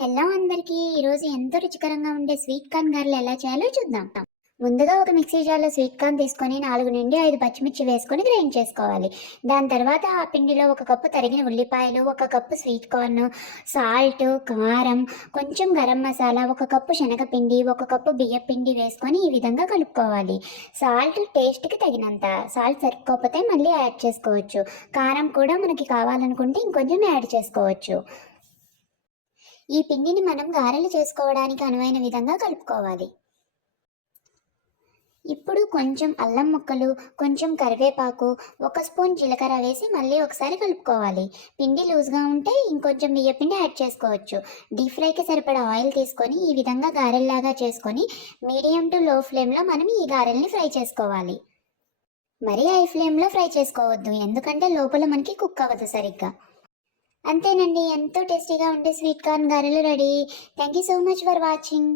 Hello అందరికీ ఈరోజు ఎంతో రుచికరంగా ఉండే స్వీట్ కార్న్ గారెలు ఎలా చేయాలో చూద్దాం. ముందుగా ఒక మిక్సీ జార్లో స్వీట్ కార్న్ తీసుకొని 4 నుండి 5 పచ్చిమిర్చి వేసుకొని గ్రైండ్ చేసుకోవాలి. దాని తర్వాత ఆ పిండిలో 1 కప్పు తరిగిన ఉల్లిపాయలు, 1 కప్పు స్వీట్ కార్న్, సాల్ట్, కారం, కొంచెం గరం మసాలా, 1 కప్పు శనగపిండి, 1 కప్పు బియ్యపిండి వేసుకొని ఈ విధంగా కలుపుకోవాలి. సాల్ట్ టేస్ట్కి తగినంత, సాల్ట్ సరిపోతే మళ్ళీ యాడ్ చేసుకోవచ్చు. కారం కూడా మనకి కావాలనుకుంటే ఇంకొంచెం యాడ్ చేసుకోవచ్చు. ఈ పిండిని మనం గారెలు చేసుకోవడానికి అనువైన విధంగా కలుపుకోవాలి. ఇప్పుడు కొంచెం అల్లం ముక్కలు, కొంచెం కరివేపాకు, 1 స్పూన్ జీలకర్ర వేసి మళ్ళీ ఒకసారి కలుపుకోవాలి. పిండి లూజ్గా ఉంటే ఇంకొంచెం బియ్యపిండి యాడ్ చేసుకోవచ్చు. డీప్ ఫ్రైకి సరిపడా ఆయిల్ తీసుకొని ఈ విధంగా గారెల్లాగా చేసుకొని మీడియం టు లో ఫ్లేమ్లో మనం ఈ గారెల్ని ఫ్రై చేసుకోవాలి. మరీ హై ఫ్లేమ్లో ఫ్రై చేసుకోవద్దు, ఎందుకంటే లోపల మనకి కుక్ అవ్వదు సరిగ్గా. అంతేనండి, ఎంతో టేస్టీగా ఉండే స్వీట్ కార్న్ గారెలు ready. Thank you so much for watching.